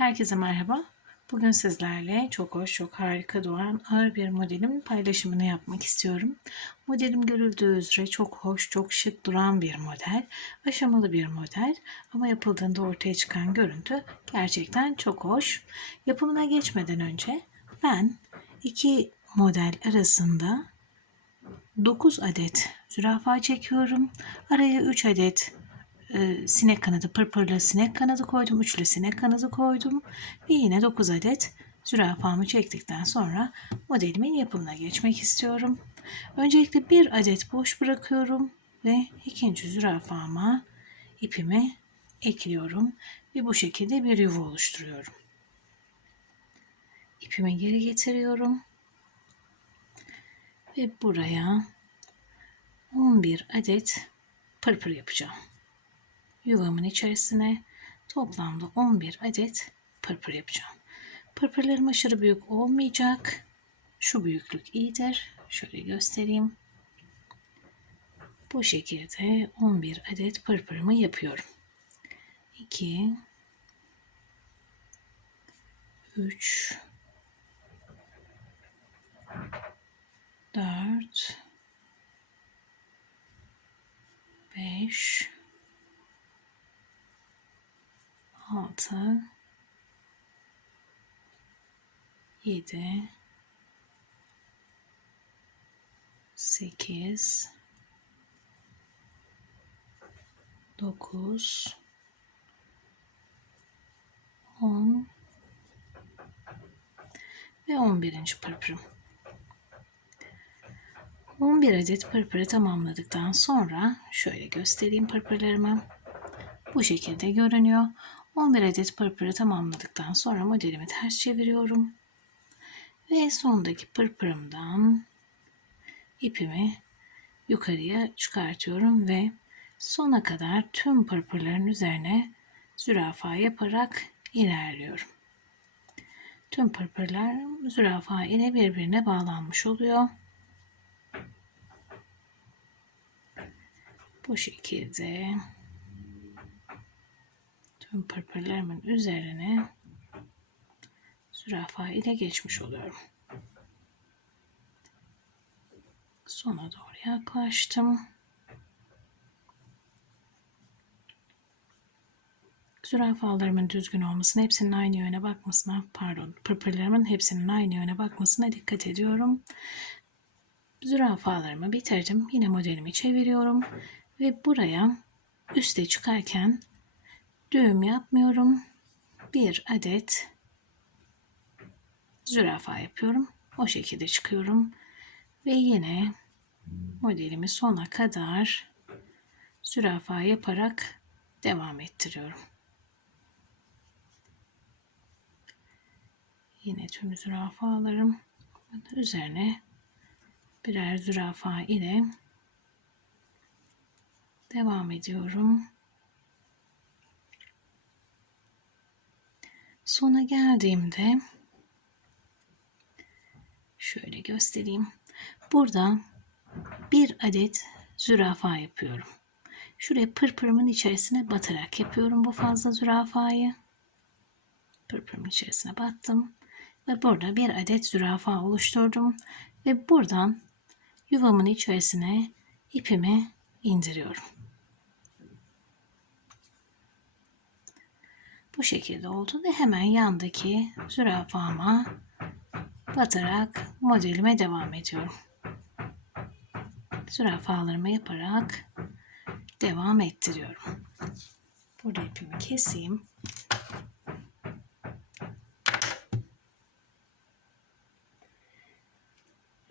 Herkese merhaba. Bugün sizlerle çok hoş, çok harika doğan ağır bir modelin paylaşımını yapmak istiyorum. Modelim görüldüğü üzere çok hoş, çok şık duran bir model. Aşamalı bir model ama yapıldığında ortaya çıkan görüntü gerçekten çok hoş. Yapımına geçmeden önce ben iki model arasında 9 adet zürafa çekiyorum. Araya 3 adet e, sinek kanadı, pırpırlı sinek kanadı koydum. Üçlü sinek kanadı koydum. Ve yine 9 adet zürafamı çektikten sonra modelimin yapımına geçmek istiyorum. Öncelikle bir adet boş bırakıyorum ve ikinci zürafama ipimi ekliyorum ve bu şekilde bir yuva oluşturuyorum. İpimi geri getiriyorum ve buraya 11 adet pırpır yapacağım yuvamın içerisine toplamda 11 adet pırpır yapacağım. Pırpırlarım aşırı büyük olmayacak. Şu büyüklük iyidir. Şöyle göstereyim. Bu şekilde 11 adet pırpırımı yapıyorum. 2 3 4 5 altı, yedi, sekiz, dokuz, on ve on birinci pırpırım. 11 adet pırpırı tamamladıktan sonra şöyle göstereyim pırpırlarımı. Bu şekilde görünüyor. 11 adet pırpırı tamamladıktan sonra modelimi ters çeviriyorum. Ve sondaki pırpırımdan ipimi yukarıya çıkartıyorum ve sona kadar tüm pırpırların üzerine zürafa yaparak ilerliyorum. Tüm pırpırlar zürafa ile birbirine bağlanmış oluyor. Bu şekilde tüm pırpırlarımın üzerine zürafa ile geçmiş oluyorum. Sona doğru yaklaştım. Zürafalarımın düzgün olmasına, hepsinin aynı yöne bakmasına, pardon, pırpırlarımın hepsinin aynı yöne bakmasına dikkat ediyorum. Zürafalarımı bitirdim. Yine modelimi çeviriyorum ve buraya üste çıkarken düğüm yapmıyorum. Bir adet zürafa yapıyorum. O şekilde çıkıyorum. Ve yine modelimi sona kadar zürafa yaparak devam ettiriyorum. Yine tüm zürafalarım üzerine birer zürafa ile devam ediyorum. Sona geldiğimde şöyle göstereyim. Burada bir adet zürafa yapıyorum. Şuraya pırpırımın içerisine batarak yapıyorum bu fazla zürafayı. Pırpırımın içerisine battım. Ve burada bir adet zürafa oluşturdum. Ve buradan yuvamın içerisine ipimi indiriyorum. Bu şekilde oldu ve hemen yandaki zürafama batarak modelime devam ediyorum. Zürafalarımı yaparak devam ettiriyorum. Burada ipimi keseyim.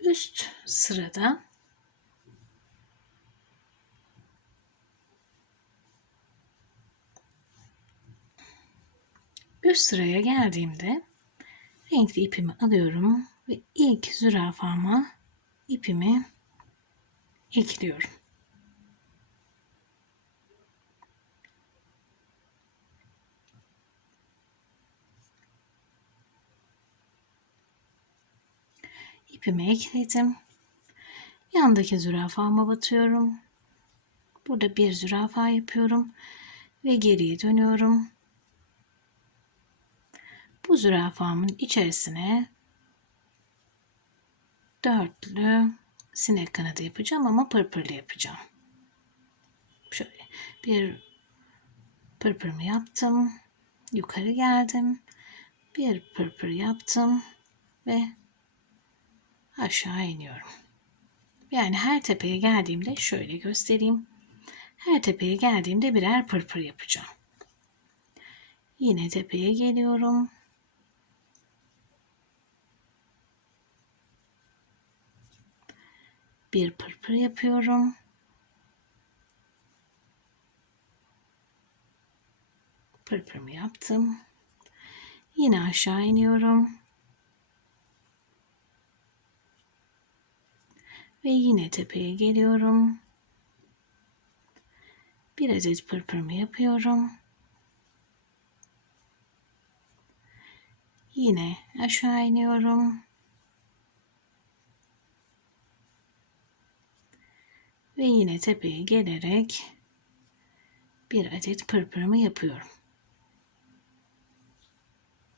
Üst sırada Üst sıraya geldiğimde renkli ipimi alıyorum ve ilk zürafama ipimi ekliyorum. İpimi ekledim. Yandaki zürafama batıyorum. Burada bir zürafa yapıyorum ve geriye dönüyorum. Bu zürafamın içerisine dörtlü sinek kanadı yapacağım ama pırpırlı yapacağım. Şöyle bir pırpırımı yaptım. Yukarı geldim. Bir pırpır yaptım ve aşağı iniyorum. Yani her tepeye geldiğimde şöyle göstereyim. Her tepeye geldiğimde birer pırpır yapacağım. Yine tepeye geliyorum. Bir pırpır yapıyorum. Pırpırımı yaptım. Yine aşağı iniyorum. Ve yine tepeye geliyorum. Bir adet pırpırımı yapıyorum. Yine aşağı iniyorum. Ve yine tepeye gelerek bir adet pırpırımı yapıyorum.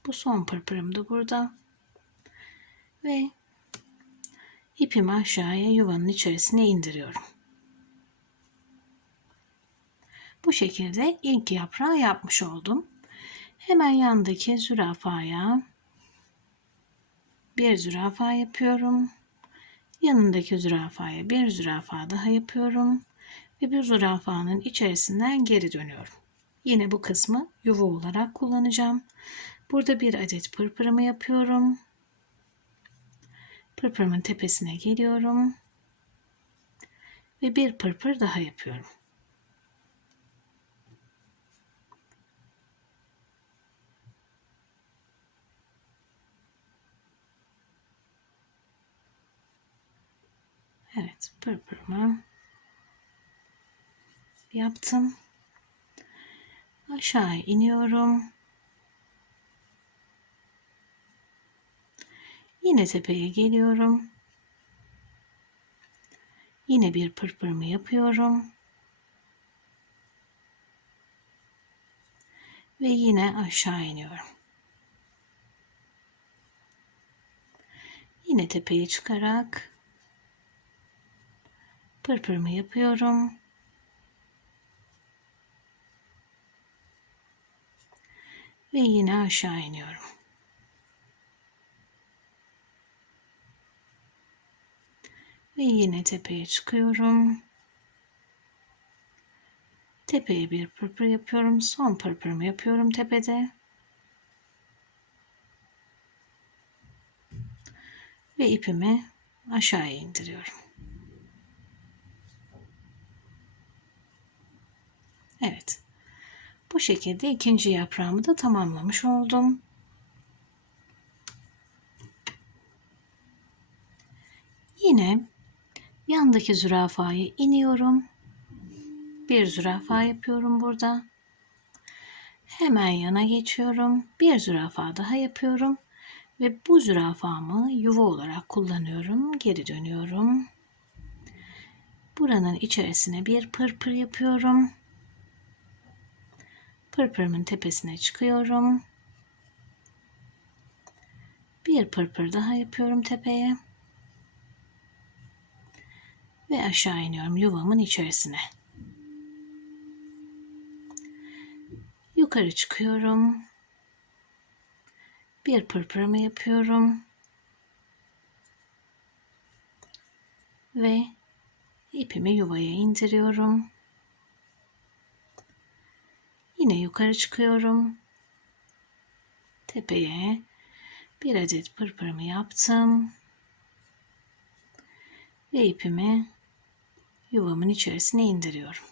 Bu son pırpırım da burada. Ve ipimi aşağıya yuvanın içerisine indiriyorum. Bu şekilde ilk yaprağı yapmış oldum. Hemen yandaki zürafaya bir zürafa yapıyorum. Yanındaki zürafaya bir zürafa daha yapıyorum. Ve bir zürafanın içerisinden geri dönüyorum. Yine bu kısmı yuva olarak kullanacağım. Burada bir adet pırpırımı yapıyorum. Pırpırımın tepesine geliyorum. Ve bir pırpır daha yapıyorum. Evet, pırpırımı yaptım. Aşağı iniyorum. Yine tepeye geliyorum. Yine bir pırpırımı yapıyorum. Ve yine aşağı iniyorum. Yine tepeye çıkarak pırpırımı yapıyorum. Ve yine aşağı iniyorum. Ve yine tepeye çıkıyorum. Tepeye bir pırpır yapıyorum. Son pırpırımı yapıyorum tepede. Ve ipimi aşağıya indiriyorum. Evet. Bu şekilde ikinci yaprağımı da tamamlamış oldum. Yine Yandaki zürafayı iniyorum. Bir zürafa yapıyorum burada. Hemen yana geçiyorum. Bir zürafa daha yapıyorum. Ve bu zürafamı yuva olarak kullanıyorum. Geri dönüyorum. Buranın içerisine bir pırpır yapıyorum. Pırpırımın tepesine çıkıyorum. Bir pırpır daha yapıyorum tepeye ve aşağı iniyorum yuvamın içerisine. Yukarı çıkıyorum. Bir pırpırımı yapıyorum. Ve ipimi yuvaya indiriyorum. Yine yukarı çıkıyorum. Tepeye bir adet pırpırımı yaptım. Ve ipimi yuvamın içerisine indiriyorum.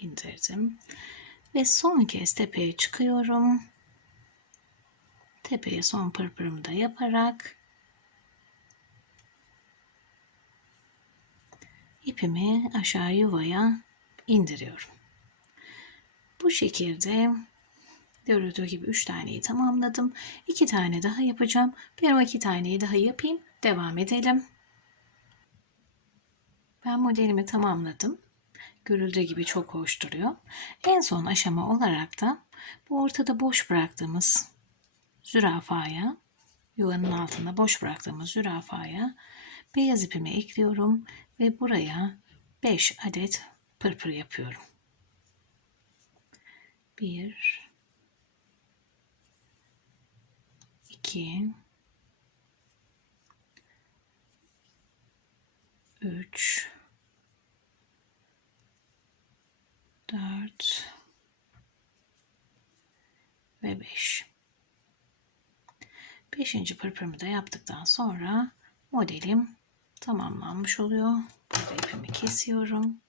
indirdim ve son kez tepeye çıkıyorum. Tepeye son pırpırımı da yaparak ipimi aşağı yuvaya indiriyorum. Bu şekilde Görüldüğü gibi 3 taneyi tamamladım. 2 tane daha yapacağım. Bir 2 taneyi daha yapayım. Devam edelim. Ben modelimi tamamladım. Görüldüğü gibi çok hoş duruyor. En son aşama olarak da bu ortada boş bıraktığımız zürafaya, yuvanın altında boş bıraktığımız zürafaya beyaz ipimi ekliyorum ve buraya 5 adet pırpır yapıyorum. 1 2 3 4 ve 5. Beşinci pırpırımı da yaptıktan sonra modelim tamamlanmış oluyor. Burada ipimi kesiyorum.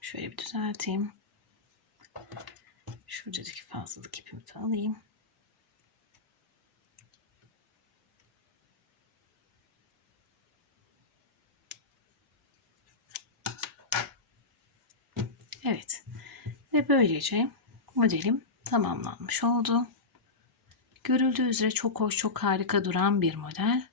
Şöyle bir düzelteyim. Şuradaki fazlalık ipimi de alayım. Evet. Ve böylece modelim tamamlanmış oldu. Görüldüğü üzere çok hoş, çok harika duran bir model.